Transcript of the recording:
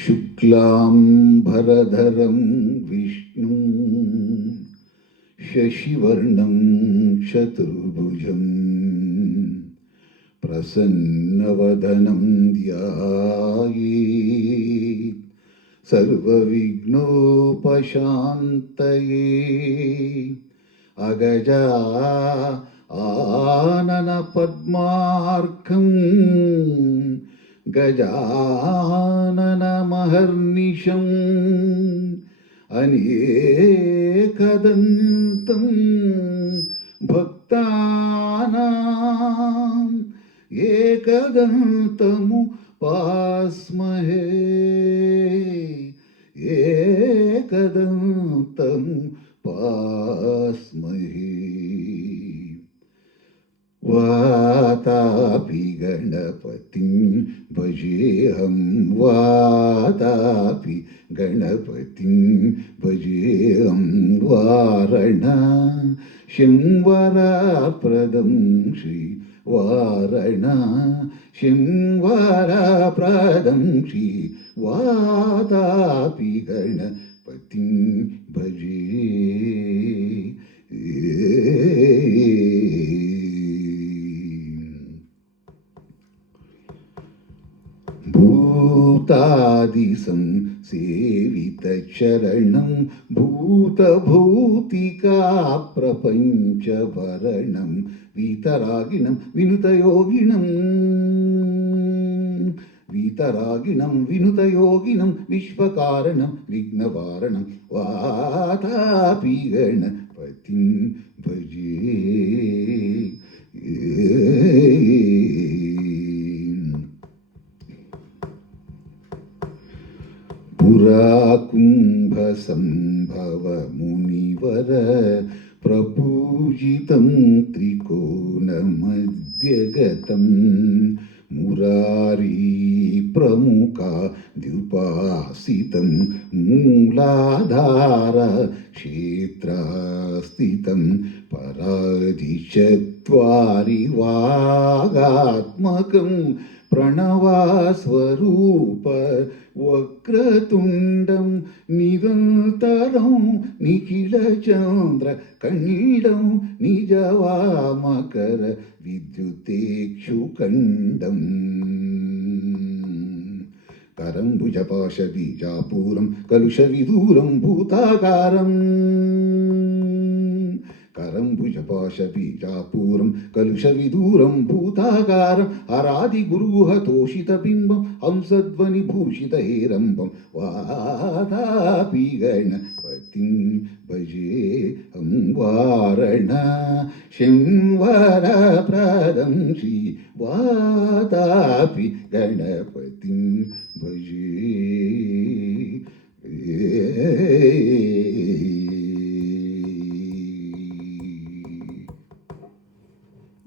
शुक्लाम्बरधरं विष्णुं शशिवर्णं चतुर्भुजं प्रसन्नवदनं ध्यायेत् सर्वविघ्नोपशान्तये। अगजा आननपद्मार्कं गजाननमहर्निशम् अनेकदन्तं भक्तानाम् एकदन्तमुपास्महे एकदन्तमुपास्महे। वातापि गणपतिं भजेऽहं वातापि गणपतिं भजेऽहं वाराणसीं वरप्रदं श्री वाराणसीं वरप्रदं श्री वातापि गणपतिं भजे। भूतादिसं सेवितचरणं भूतभौतिका प्रपञ्चभरणं वीतरागिणं विनुतयोगिनं विश्वकारणं विघ्नवारणं वातापि गणपतिं भजे। पुराकुम्भसम्भव मुनिवर प्रपूजितं त्रिकोणमध्यगतं मुरारी प्रमुखाद्युपासितं मूलाधार क्षेत्रस्थितं परादिचत्वारि वागात्मकं प्रणवास्वरूप वक्रतुण्डं निरन्तरं निखिलचन्द्रखण्डं निजवामकर विद्युतेक्षुखण्डम् करं भुजपाशबीजापूरं कलुषविदूरं भूताकारम् करं भुजपाशबीजापूरं कलुषविदूरं भूताकारं हरादिगुरुहतोषितबिम्बं हंसध्वनिभूषितहेरम्बं वातापि गणपतिं भजेऽहं वाराणसीं वरप्रदं श्री वातापि गणपतिं भजे।